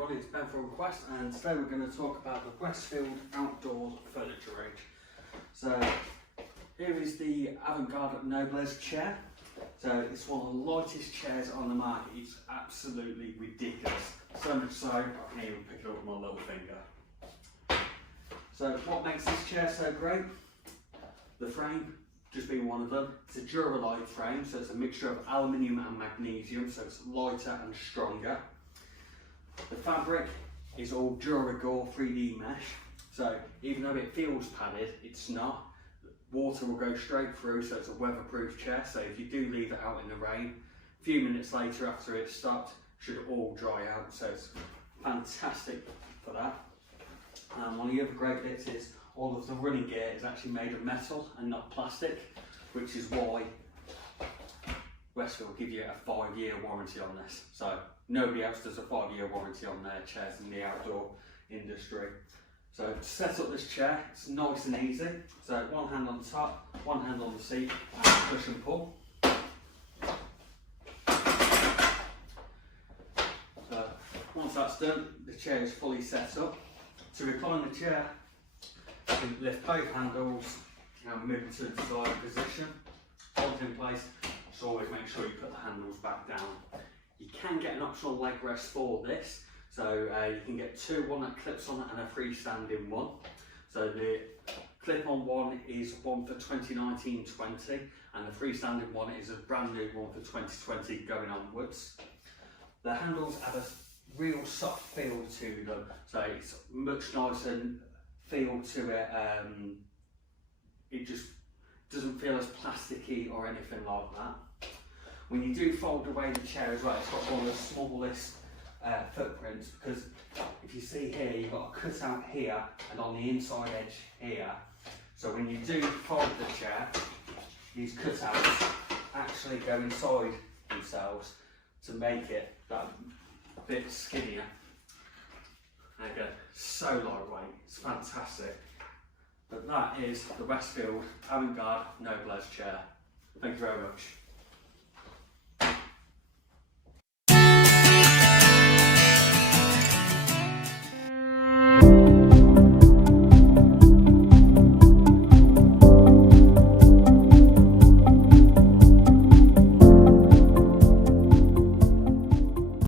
everyone, it's Ben from Quest, and today we're going to talk about the Westfield Outdoors furniture range. So here is the Avantgarde Noblesse chair. So it's one of the lightest chairs on the market. It's absolutely ridiculous. So much so, I can't even pick it up with my little finger. So what makes this chair so great? The frame, just being one of them. It's a DuraLite frame, so it's a mixture of aluminium and magnesium, so it's lighter and stronger. The fabric is all DuraDore 3D mesh, so even though it feels padded, it's not. Water will go straight through, so it's a weatherproof chair, so if you do leave it out in the rain, a few minutes later after it's stopped, it should all dry out, so it's fantastic for that. One of the other great bits is all of the running gear is actually made of metal and not plastic, which is why Westfield will give you a 5-year warranty on this. So nobody else does a 5-year warranty on their chairs in the outdoor industry. So to set up this chair, it's nice and easy. So one hand on top, one hand on the seat, and push and pull. So once that's done, the chair is fully set up. To recline the chair, you can lift both handles and move it to the desired position. Hold it in place. Just always make sure you put the handles back down. You can get an optional leg rest for this. So you can get two, one that clips on and a freestanding one. So the clip-on one is one for 2019-20 and the freestanding one is a brand new one for 2020 going onwards. The handles have a real soft feel to them, so it's much nicer feel to it. It just doesn't feel as plasticky or anything like that. When you do fold away the chair as well, it's got one of the smallest footprints, because if you see here, you've got a cut out here and on the inside edge here. So when you do fold the chair, these cutouts actually go inside themselves to make it that bit skinnier. And again, so lightweight, it's fantastic. But that is the Westfield Avantgarde Noblesse chair. Thank you very much.